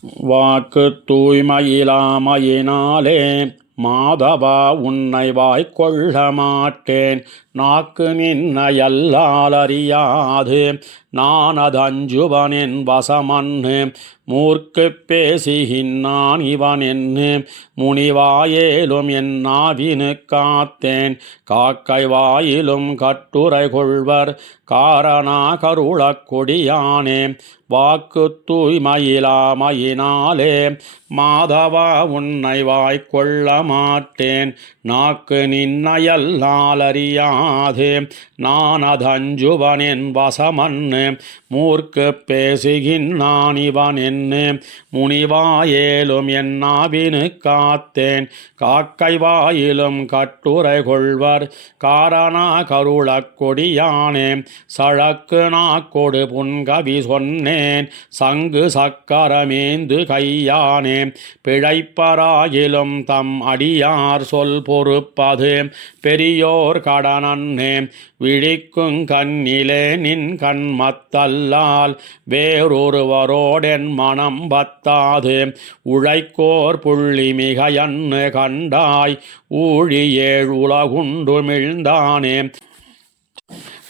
வாக்கு தூய்மையிலாமையினாலே மாதவா உன்னை வாய்க்கொள்ள மாட்டேன். நாக்கு நின்னையல்லால் அறியாது நான் அதஞ்சுவனென் வசமன்னு. மூர்க்குப் பேசுகின்றான் இவனென்னு முனிவாயேலும் என் நாவினு காத்தேன். காக்கை வாயிலும் கட்டுரை கொள்வர் காரணா கருளக் கொடியானே. வாக்கு தூய்மையிலாமையினாலே மாதவா உன்னை வாய்க்கொள்ள மாட்டேன். நாக்கு நின்னையல்லால் அறியாது நான் அதஞ்சுவனென் வசமன்னு. மூர்க்கு பேசுகின்றான் இவனென்னு முனிவாயேலும் என் நாவினு காத்தேன். காக்கை வாயிலும் கட்டுரை கொள்வர் காரணா கருளக் கொடியானே. சழக்கு நாக்கொடு புன்கவி சொன்னேன் சங்கு சக்கரமேந்து கையானே. பிழைப்பராயிலும் தம் அடியார் சொல் பொறுப்பது பெரியோர் கடனன்னே. விழிக்குங் கண்ணிலே நின் கண்மத்தல்லால் வேறொருவரோடென் மனம் பத்தாது. உழைக்கோர் புள்ளி மிகையன்னு கண்டாய் ஊழியேழ் உலகுண்டு மிழ்ந்தானே.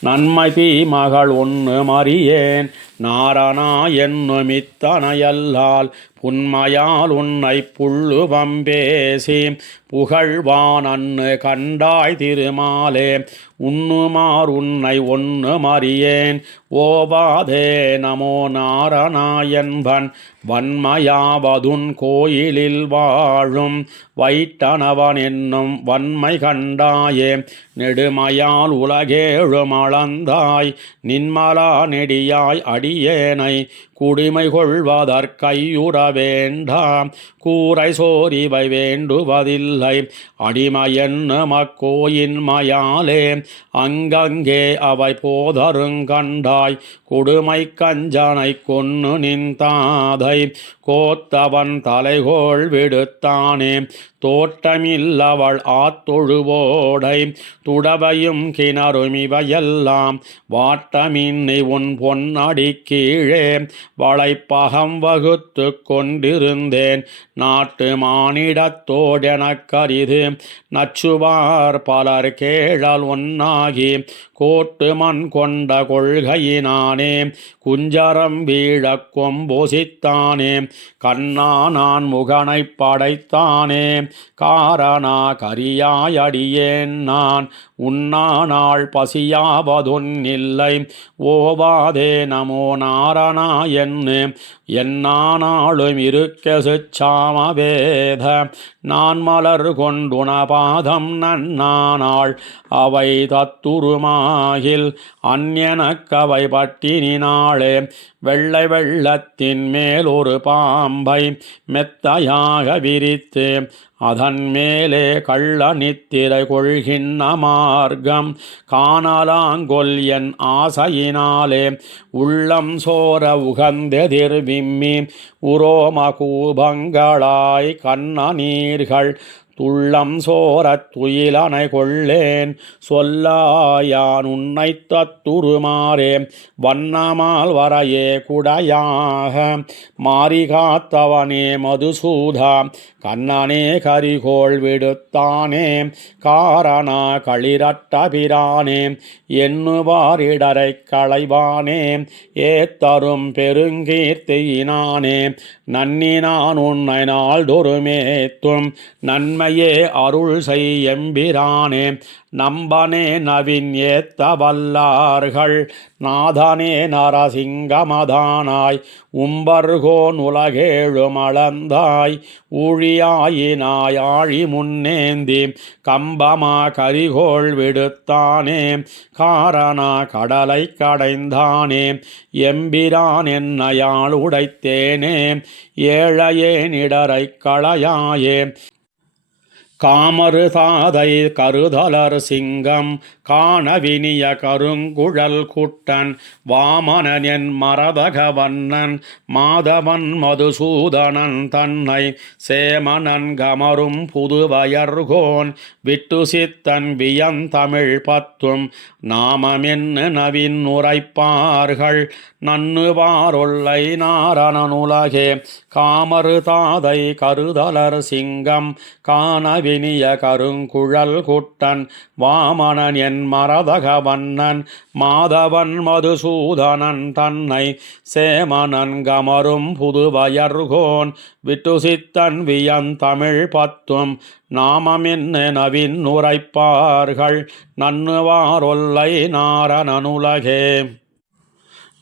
நன்மை தீமகள் ஒன்று மறியேன் நாரணா என்னுமித்தனையல்லால் புன்மையால் உன்னை புள்ளுவம் பேசி புகழ்வான் அன்னு கண்டாய் திருமாலே. உண்ணுமார் உன்னை ஒன்று மறியேன் ஓவாதே நமோ நாரணா என்பன். வன்மையாவதுன் கோயிலில் வாழும் வைட்டனவன் என்னும் வன்மை கண்டாயே. நெடுமையால் உலகேழும் அளந்தாய் நின்மலா நெடியாய் அடியேனை. குடிமை கொள்வதற்கையுற வேண்டாம் கூரை சோரிவை வேண்டுவதில்லை. அடிமையென்னு மக்கோயின்மையாலே அங்கங்கே அவை போதருங்கண்டாய். கொடுமை கஞ்சனை கொன்னு நின்றாதை கோத்தவன் தலைகோள் விடுத்தானே. தோட்டமில்லவள் ஆத்தொழுவோடை துடவையும் கிணறும் இவையெல்லாம் வாட்டமின்னி உன் பொன்னடி கீழே வளைப்பகம் வகுத்து கொண்டிருந்தேன். நாட்டு மானிடத்தோடெனக்கரிது நச்சுவார் பலர் கேழல் ஒன்னாகி கோட்டு மண் கொண்ட கொள்கையினானே. குஞ்சரம் வீழக் கொம்போசித்தானே கண்ணா நான் முகனைப் படைத்தானே. காரணா கரியாயடியேன் நான் உண்ணானாள் பசியாவதொன்னில்லை. ஓவாதே நமோ நாரணா என்று என்னானாளும் இருக்கெசுச் சாமவேத. நான் மலர் கொண்டுணபாதம் நன்னானாள் அவை தத்துருமாகில் அந்யனக்கவை பட்டினினாளே. வெள்ளை வெள்ளத்தின் மேல் ஒரு பாம்பை மெத்தையாக விரித்து அதன் மேலே கள்ள நித்திரை கொள்கின்ற மார்க்கம் காணலாங்கொல் என் ஆசையினாலே. உள்ளம் சோர உகந்தெதிர் விம்மி உரோம கூபங்களாய் கண்ண நீர்கள் துள்ளம் சோரத் துயிலனை கொள்ளேன். சொல்லாயான் உன்னை தத்துருமாறே வண்ணமால் வரையே குடையாக மாறி காத்தவனே மதுசூதா. கண்ணனே கரிகோள் விடுத்தானே காரணா களிரட்ட பிரானே. எண்ணுவாரிடரை களைவானே ஏத்தரும் பெருங்கீர்த்தியினானே. நன்னினான் உன்னை நாள்தொருமேத்தும் நன்மையே அருள் செய்யம்பிரானே. நம்பனே நவின் ஏத்த வல்லார்கள் நாதனே நரசிங்கமதானாய். உம்பர்கோன் உலகேழும் அளந்தாய் ஊழியாயினாய் ஆழி முன்னேந்தி கம்பமா கரிகோள் விடுத்தானே. காரணா கடலை கடைந்தானே எம்பிரான் என்னையாள் உடைத்தேனே. ஏழையே நிடரை களையாயே காமரு தாதை கருதலர் சிங்கம் காணவினிய கருங்குழல் குட்டன் வாமனன் என் மரதகவண்ணன் மாதவன் மதுசூதனன் தன்னை சேமனன் கமரும் புதுவயர்கோன் விட்டு சித்தன் வியந்தமிழ் பத்தும் நாமமென்னு நவின் உரைப்பார்கள் நன்னுவாரொல்லை நாரணனுலகே காமரு தாதை கருதலர் சிங்கம் காணவினிய கருங்குழல் குட்டன் வாமனன் என் மரதகவண்ணன் மாதவன் மதுசூதனன் தன்னை சேமனன் கமரும் புதுவயர்கோன் விட்டு சித்தன் வியந்தமிழ் பத்தும் நாமமென்னு நவின் உரைப்பார்கள் நன்னுவாரொல்லை நாரணனுலகே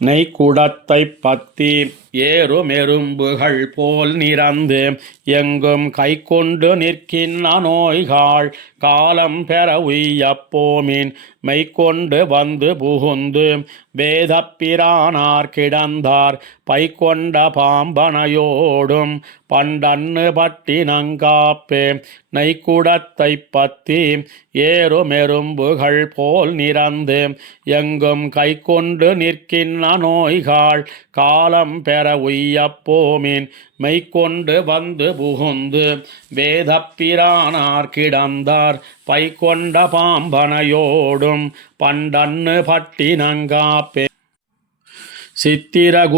நெய்க்குடத்தை பத்தி ஏறுமெரும்புகள் போல் நிறந்து எங்கும் கை கொண்டு நிற்கின்ற நோய்கள் காலம் பெற உய்யப்போமின் மெய்கொண்டு வந்து புகுந்து வேதப்பிரானார் கிடந்தார் பைகொண்ட பாம்பனையோடும் பண்டன்னு பட்டினங்காப்பே நெய்க்குடத்தை பத்தி ஏறுமெரும்புகள் போல் நிறந்து எங்கும் கை கொண்டு நிற்கின்ற நோய்கள் காலம் பெற உய்யப்போமின் மெய்கொண்டு வந்து புகுந்து வேதப்பிரானார் கிடந்தார் பைகொண்ட பாம்பனையோடும் பண்டன்னு பட்டினங்காப்பே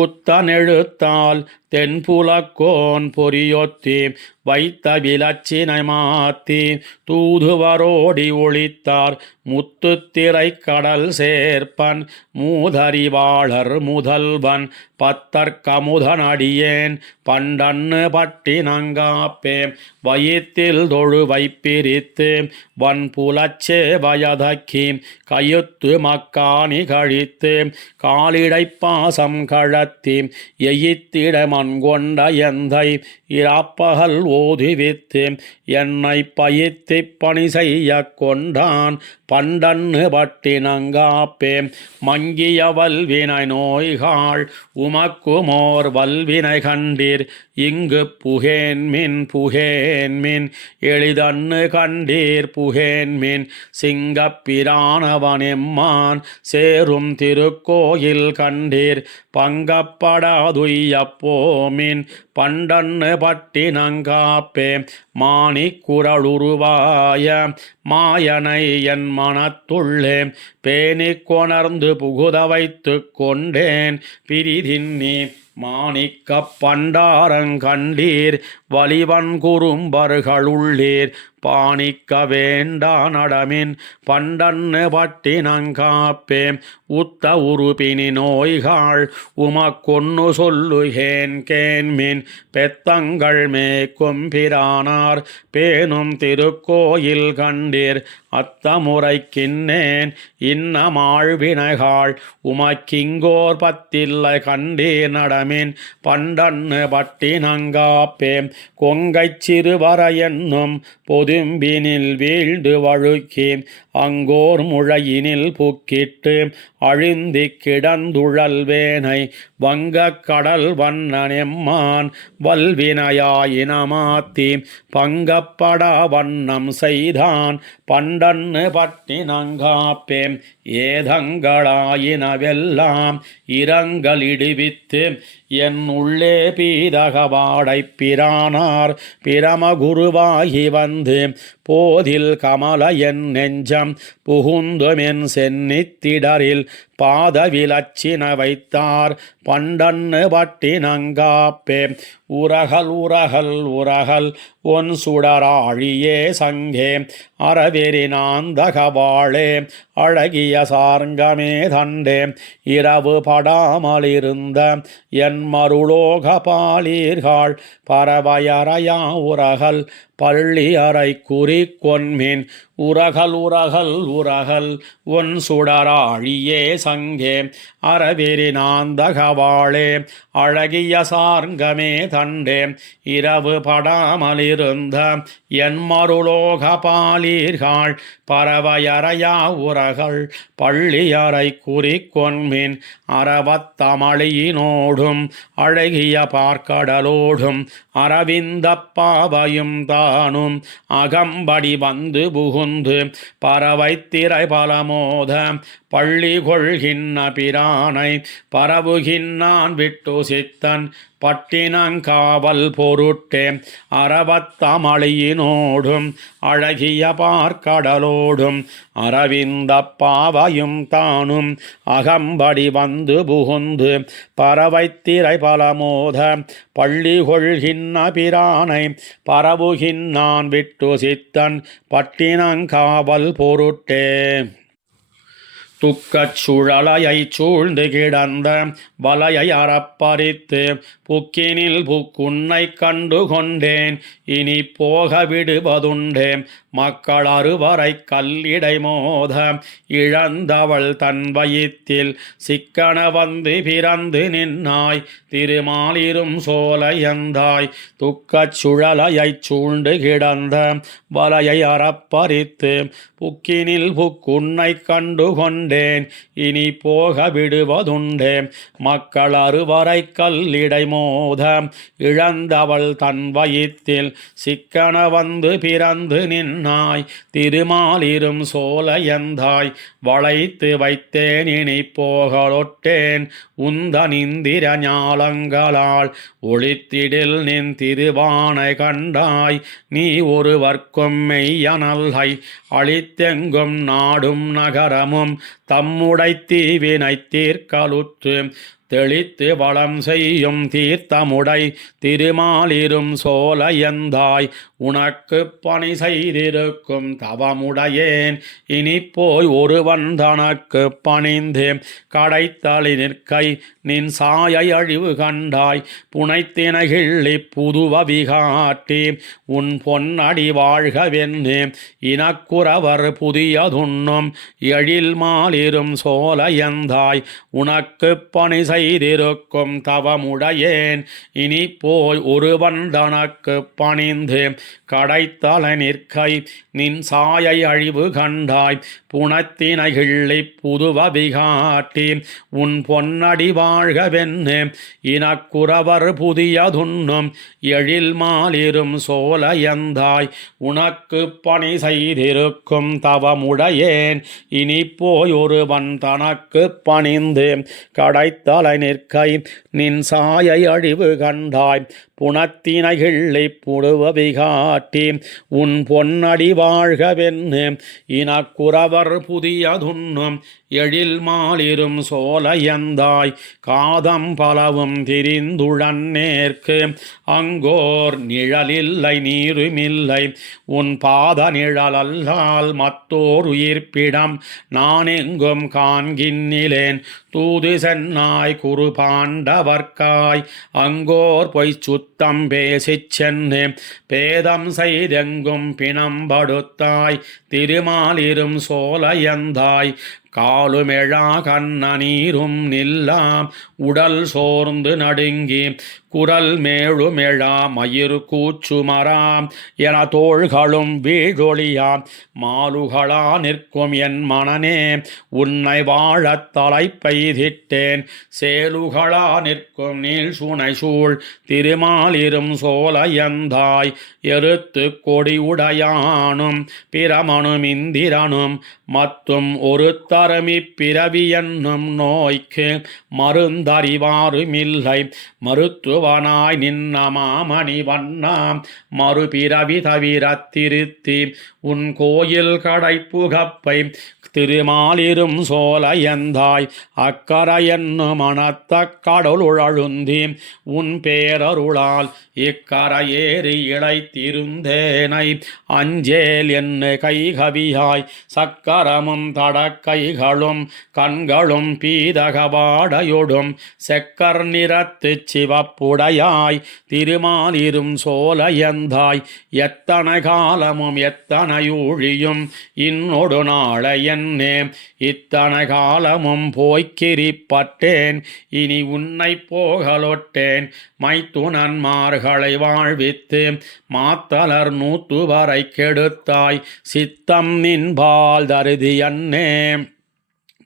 சித்திரகுத்தனெழுத்தால் தென்புலக்கோன் பொறியொத்தி வைத்த விலச்சினை மாத்தி தூதுவரோடி ஒளித்தார் முத்துத்திரை கடல் சேர்ப்பன் மூதறிவாளர் முதல்வன் பத்தற்கமுதன் அடியேன் பண்டன்னு பட்டினங்காப்பே வயிற்றில் தொழு வைப்பிரித்து வன்புலச்சே வயதக்கி கையுத்து மக்காணி கழித்து காலிடை பாசம் கழத்தி எயித்திட மண்கொண்ட எந்தை இராப்பகல் ஓதுவித்து என்னை பயித்து பணி செய்ய கொண்டான் பண்டன்னு பட்டினங்காப்பே மங்கிய வல்வினை நோய்கள் உமக்குமோர் வல்வினை கண்டீர் இங்கு புகேன்மின் எளிதன்னு கண்டீர் புகேன்மின் சிங்கப்பிரானவனெம்மான் சேரும் திருக்கோயில் கண்டீர் பங்கப்படாதுய்யப்போமின் பண்டன்னு பட்டினங்காப்பே மாணிக்குரளுருவாய மாயனை என் மனத்துள்ளே பேணிக் கொணர்ந்து புகுத வைத்து கொண்டேன் பிரிதின்னி மாணிக்கப் பண்டாரங்கண்டீர் வலிவன் குறும்பர்களுள்ளீர் பாணிக்க வேண்டா நடமின் பண்டன்னு பட்டினங்காப்பே உத்த உறுப்பினி நோய்கள் உமக்கொன்னு சொல்லுகேன் கேன்மின் பெத்தங்கள் மேக்கும் பிரானார் பேணும் திருக்கோயில் கண்டீர் அத்தமுறைக்கின்னேன் இன்னமாழ்வினைகள் உமக்கிங்கோர் பத்தில்லை கண்டீர் நடமின் பண்டன்னு பட்டினங்காப்பே கொங்கைச் சிறுவர என்னும் பொதும்பினில் வீழ்ந்து வழுக்கி அங்கோர் முழையினில் புக்கிட்டு அழிந்தி கிடந்துழல்வேனை வங்கக் கடல் வண்ணனெம்மான் வல்வினையாயினமாத்தி பங்கப்படா வண்ணம் செய்தான் பண்டன்னு பட்டினங்காப்பே ஏதங்களாயினவெல்லாம் இரங்கலிடுவித்து என் உள்ளே பீதகவாடை பிரானார் பிரமகுருவாகி வந்து போதில் கமல என் நெஞ்சம் புகுந்துமென் சென்னித்திடரில் பாத விலச்சின வைத்தார் பண்டன்னு பட்டினங்காப்பே உரகல் உரகல் உரகல் ஒன் சுடராழியே சங்கே அறவெறி நாந்தகவாளே அழகிய சார்ங்கமே தண்டே இரவு படாமலிருந்த என் மருளோக பாலீர்கள் பரவயறையா உரகல் பள்ளி அறை குறி கொன்மின் உரகல் உரகல் உரகல் ஒன் சுடராழியே சங்கே அறவெறி நாந்தகவாளே அழகிய சார்ங்கமே தண்டே இரவு படாமலிருந்த இருந்த என் மருளோக பாலீர்கள் பறவையறையா உரகள் பள்ளியறை குறிக்கொன்மின் அரவத்தமளியினோடும் அழகிய பார்க்கடலோடும் அரவிந்த பாவையும் தானும் அகம்படி வந்து புகுந்து பறவை திரை பலமோத பள்ளி கொள்கின்ற பிரானை பரவுகின்றான் விட்டு சித்தன் பட்டினங்காவல் பொருட்டே அரவத்தமளியினோடும் அழகிய பார்க்கடலோடும் அரவிந்த பாவையும் தானும் அகம்படி வந்து புகுந்து பறவை திரை பலமோத பள்ளி கொள்கின்ற பிரானை பரவுகின்றான் விட்டு சித்தன் பட்டினங்காவல் பொருட்டே. துக்கச் சுழலையைச் சூழ்ந்து கிடந்த வலையை அறப்பறித்து புக்கினில் புக்குன்னை கண்டு கொண்டேன் இனி போக விடுவதுண்டே மக்கள் அறுவரை கல்லிடை மோத இழந்தவள் தன் வயிற்றில் சிக்கன வந்து பிறந்து நின்னாய் திருமாலிரும் சோலையந்தாய். துக்கச் சுழலையைச் சூழ்ந்து கிடந்த வலையை அறப்பறித்து புக்கினில் புக்குன்னை கண்டு கொண்டேன் இனி போக விடுவதுண்டே மக்கள் அறுவரை கல்லிடை மோத இழந்தவள் தன் வயிற்றில் சிக்கன வந்து பிறந்து நின்னாய் திருமாலிரும் சோலையந்தாய். வளைத்து வைத்தேன் இனி போகலொட்டேன் உந்தன் இந்திர ஞாலங்களால் ஒளித்திடில் நின் திருவானை கண்டாய் நீ ஒருவர்க்கும் மெய்யனல்லை அளித்தெங்கும் நாடும் நகரமும் தம்முடை தீவினை தீர்க்கலுற்று தெளித்து வளம் செய்யும் தீர்த்தமுடை திருமாலிரும் சோலையந்தாய். உனக்கு பணி செய்திருக்கும் தவமுடையேன் இனி போய் ஒருவன் தனக்கு பணிந்து கடைத்தளி நிற்கை நின் சாயை அழிவு கண்டாய் புனைத்தினகிள்ளி புதுவவி காட்டி உன் பொன்னடி வாழ்கவென்னு இனக்குறவர் புதியதுண்ணும் எழில் மாலிரும் சோலையந்தாய். உனக்கு பணி செய்திருக்கும் தவமுடையேன் இனி போய் ஒருவன் தனக்கு பணிந்து கடைத்தலை நிற்கை நின் சாயை அழிவு கண்டாய் புனத்தினகிள்ளி புதுவவி காட்டி உன் பொன்னடி வாழ்கவென்னு இனக்குறவர் புதியதுண்ணும் எழில் மாலிரும் சோலையந்தாய். உனக்கு பணி செய்திருக்கும் தவமுடையேன் இனி போய் ஒருவன் தனக்கு பணிந்து கடைத்தலை நிற்கை நின் சாயை அழிவு கண்டாய் புனத்தினகிள்ளி புதுவவி காட்டி உன் பொன்னடி வாழ்கவென்னு இனக்குறவர் புதியதுண்ணும் எழில் மாலிரும் சோலையந்தாய். காதம் பலவும் திரிந்துழன் நேர்க்கு அங்கோர் நிழலில்லை நீருமில்லை உன் பாத நிழலல்லால் மத்தோர் உயிர்ப்பிடம் நான் எங்கும் காண்கின்னிலேன் தூது சென்னாய் குரு பாண்டவர்க்காய் அங்கோர் பொய் சுத்தம் பேசிச் சென்னு பேதம் செய்தெங்கும் பிணம்படுத்தாய் திருமாலிரும் சோலையந்தாய். காலுமெழா கண்ண நீரும் நில்லாம் உடல் சோர்ந்து நடுங்கி குரல் மேழுமெழா மயிர் கூச்சுமராம் என தோள்களும் வீழொழியாம் மாலுகளா நிற்கும் என் மனனே உன்னை வாழத் தலை பெய்திட்டேன் சேலுகளா நிற்கும் நீள் சுனை சூழ் திருமாலிரும் சோலையந்தாய். எருத்து கொடி உடையானும் பிரமனும் இந்திரனும் மத்தும் ஒரு தருமி பிறவி என்னும் நோய்க்கு மருந்தறிவாருமில்லை மருத்துவனாய் நின்ன மாமணி வண்ணாம் மறுபிறவி தவிர திருத்தி உன் கோயில் கடைப்புகப்பை திருமாலிரும் சோலையந்தாய். அக்கரை என்னும் மனத்த கடலுழழுந்தி உன் பேரருளால் இக்கரையேறி இழைத்திருந்தேனை அஞ்சேல் என்ன கைகவியாய் சக்கரமும் தடக்கைகளும் கண்களும் பீதகவாடையொடும் செக்கர் நிறத்து சிவப்பு உடையாய் திருமாலிரும் சோலையந்தாய் எத்தனை காலமும் எத்தனையூழியும் இன்னொடு நாளை என்னே இத்தனை காலமும் போய்க்கிரிப்பட்டேன் இனி உன்னை போகலொட்டேன் மைத்துனன்மார்களை வாழ்வித்து மாத்தலர் நூத்துவரை கெடுத்தாய் சித்தம் நின்பால் தருதி அன்னே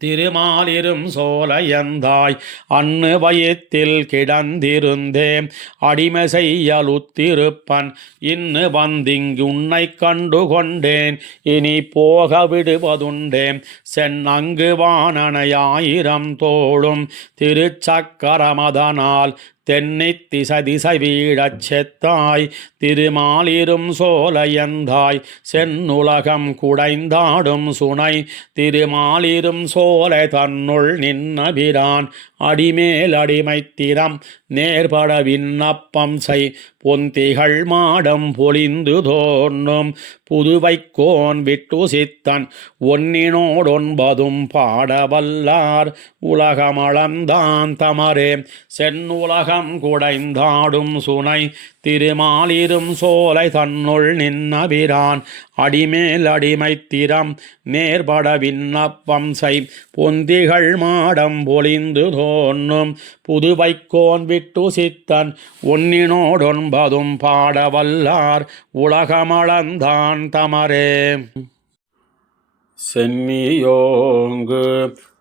திருமாலிரும் சோலையந்தாய் அன்னு வயத்தில் கிடந்திருந்தேன் அடிமை செய்யலுத்திருப்பன் இன்னு வந்திங்கு உன்னை கண்டு கொண்டேன் இனி போக விடுவதுண்டேன் சென்னங்கு வானனையாயிரம் தோளும் திருச்சக்கரமதனால் தென்னித் திசை வீழச் செத்தாய் திருமாலிரும் சோலையந்தாய் சென்னுலகம் குடைந்தாடும் சுனை திருமாலிரும் சோலை தன்னுள் நின்னபிரான் அடிமேல் அடிமைத்திறம் நேர்பட விண்ணப்பம் செய் பொந்திகள் மாடம் பொலிந்து தோன்றும் புதுவைக்கோன் விட்டு சித்தன் ஒன்னினோடொன்பதும் பாடவல்லார் உலகமளந்தான் தமரே சென்னுலகம் குடைந்தாடும் சுனை திருமாலிரும் சோலை தன்னுள் நின்னபிரான் அடிமேல் அடிமைத்திறம் நேர்பட விண்ணப்பம் செய் பொந்திகள் மாடம் பொலிந்து தோன்றும் புதுவைக்கோன் விட்டு சித்தன் ஒன்னினோடொன்பதும் பாடவல்லார் உலகமளந்தான் தமரே சென்னியோங்கு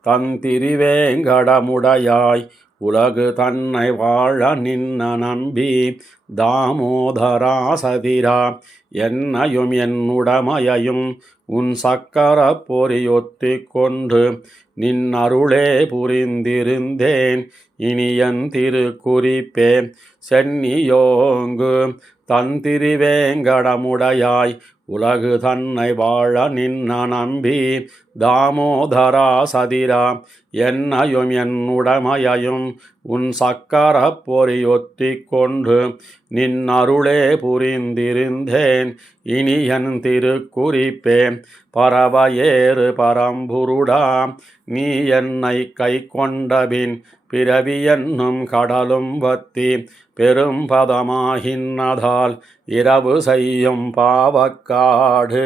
தந்திரிவேங்கடமுடையாய் உலகு தன்னை வாழ நின்ன நம்பி தாமோதரா சதிரா என்னையும் என்னுடமையையும் உன் சக்கர பொறியொத்தி கொண்டு நின்னருளே புரிந்திருந்தேன் இனியன் திருக்குறிப்பே சென்னியோங்கு தந்திரிவேங்கடமுடையாய் உலகு தன்னை வாழ நின்ன நம்பி தாமோதரா சதிரா என்னையும் என்னுடமையையும் உன் சக்கர பொறியொத்தி கொண்டு நின்னருளே புரிந்திருந்தேன் இனியன் திருக்குறிப்பே பரவயேறு பரம்புருடா நீ என்னை கை கொண்டபின் பிறவி என்னும் கடலும் வத்தி பெரும் பதமாகின்னதால் இரவு செய்யும் பாவக்காடு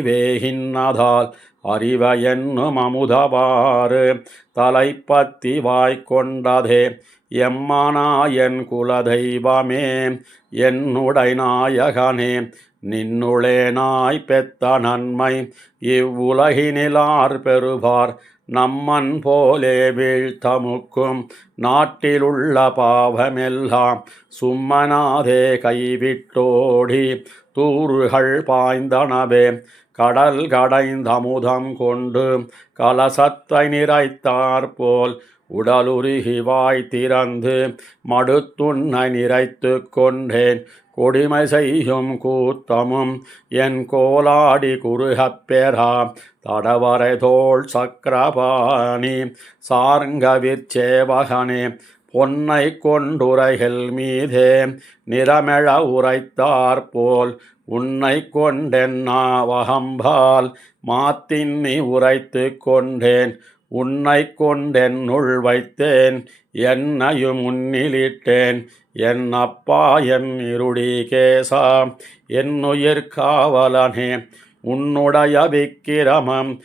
தீக்கொழியேகின்னதால் அறிவ என்னும் அமுதவாறு தலைப்பத்தி வாய்க்கொண்டதே எம்மானாயன் குலதெய்வமே என்னுடை நாயகனே நின்னுளே நாய் பெத்த நன்மை இவ்வுலகினிலார் பெறுவார் நம்மன் போலே வீழ்த்தமுக்கும் நாட்டிலுள்ள பாவமெல்லாம் சும்மனாதே கைவிட்டோடி தூறுகள் பாய்ந்தனவே கடல் கடைந்தமுதம் கொண்டு கலசத்தை நிறைத்தாற்போல் உடலுருகி வாய் திறந்து மடுத்துண்ணை நிறைத்து கொண்டேன் கொடிமை செய்யும் கூத்தமும் என் கோலாடி குறுகப் பெறா தடவரை தோள் சக்கரபாணி சார்ங்கவிற்சேவகனே பொன்னை கொண்டுரைகள் மீதே நிறமெழ உரைத்தாற்போல் உன்னை கொண்டென்னாவகம்பால் மாத்தின்னி உரைத்து கொண்டேன் உன்னை கொண்டென்னுள் வைத்தேன் என்னையும் முன்னிலிட்டேன் என் அப்பா என் இருடி கேசா என்னுயிர் காவலனே உன்னுடைய விக்கிரமம்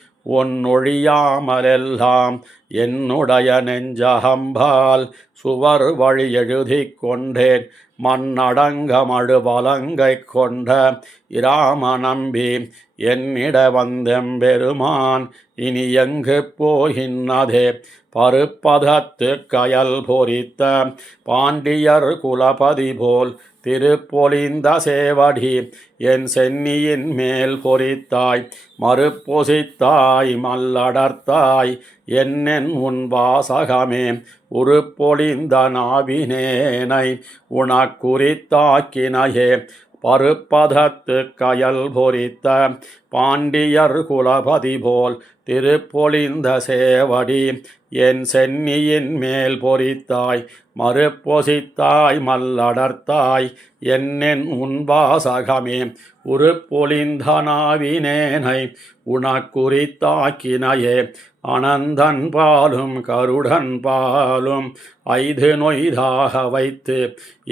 ஒன்னொழியாமலெல்லாம் என்னுடைய நெஞ்சகம்பால் சுவர் வழி எழுதி கொண்டேன் மண்ணடங்க மழுவலங்கை கொண்ட இராம நம்பி என்னிட வந்தெம்பெருமான் இனி எங்கு போகின்னதே பருப்பதத்து கயல் பொறித்த பாண்டியர் குலபதி போல் திருப்பொலிந்த சேவடி என் சென்னியின் மேல் பொறித்தாய் மறுப்பொசித்தாய் மல்லடர்த்தாய் என்னென் உன் வாசகமே உருப்பொலிந்த நாவினேனை உனக்குறித்தாக்கினையே பருப்பதத்து கயல் பொறித்த பாண்டியர் குலபதி போல் திருப்பொலிந்த சேவடி என் சென்னியின் மேல் பொறித்தாய் மறுப்பொசித்தாய் மல்லடர்த்தாய் என்னென் உன் வாசகமே உருப்பொலிந்த நாவினேனை உனக்குறித்தாக்கினையே அனந்தன் பாலும் கருடன் பாலும் ஐது நொய்தாக வைத்து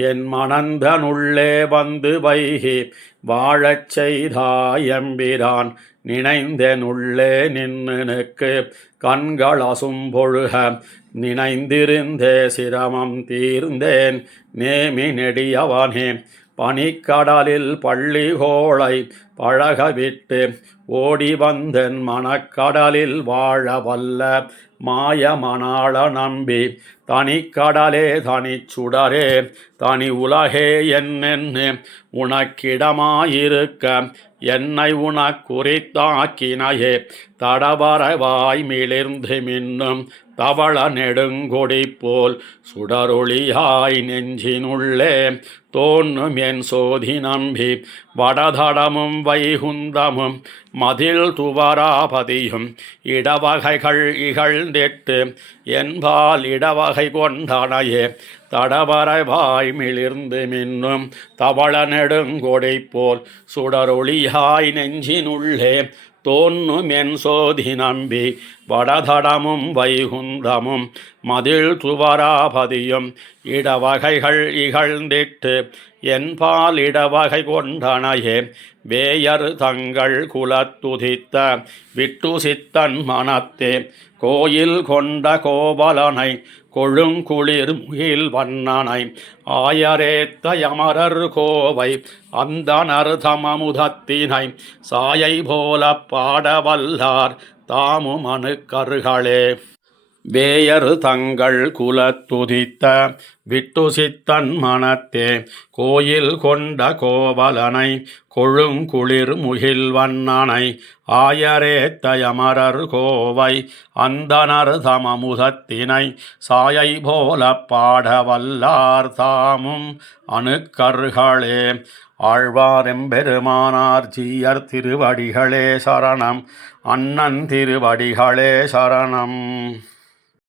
என் மனந்தனுள்ளே வந்து வைகி வாழச் செய்தாயம்பிரான் நினைந்தெனுள்ளே நின்னுனுக்கு கண்கள் அசும்பொழுக நினைந்திருந்தே சிரமம் தீர்ந்தேன் நேமி நெடியவனே பனிக்கடலில் பள்ளிகோளை பழகவிட்டு ஓடி வந்தன் மணக்கடலில் வாழ வல்ல மாயமணாள நம்பி தனிக்கடலே தனிச்சுடரே தனி உலகே என்னென்னு உனக்கிடமாயிருக்க என்னை உனக்குறித்தாக்கினையே தடவரவாய் மிளிர்ந்து மின்னும் தவள நெடுங்கொடி போல் சுடரொளியாய் நெஞ்சினுள்ளே தோன்றும் என் சோதி நம்பி வடதடமும் வைகுந்தமும் மதில் துவராபதியும் இடவகைகள் இகழ்ந்திட்டு என்பால் இடவகை கொண்டனையே தடவரவாய் மிளிர்ந்து மின்னும் தவள நெடுங்கொடை போல் சுடரொளியாய் நெஞ்சினுள்ளே தோன்னும் என் சோதி நம்பி வடதடமும் வைகுந்தமும் மதில் துவராபதியும் இடவகைகள் இகழ்ந்திட்டு என்பால் இடவகை கொண்டனையே வேயர் தங்கள் குலத்துதித்த விட்டு சித்தன் மனத்தே கோயில் கொண்ட கோவலனை கொழுங்குளிர் முகில் வண்ணனை ஆயரேத்த யமரர் கோவை அந்தனர் தமமுதத்தினை சாயை போல பாடவல்லார் தாமும் அணுக்கர்களே வேயர் தங்கள் குலத்துதித்த விட்டு சித்தன் மனத்தே கோயில் கொண்ட கோவலனை கொழுங்குளிர் முகில் வண்ணனை ஆயரேத்த யமரர் கோவை அந்தனர் தமமுதத்தினை சாயை போல பாடவல்லார் தாமும் அணுக்கர்களே ஆழ்வாரெம்பெருமானார் ஜீயர் திருவடிகளே சரணம். அண்ணன் திருவடிகளே சரணம்.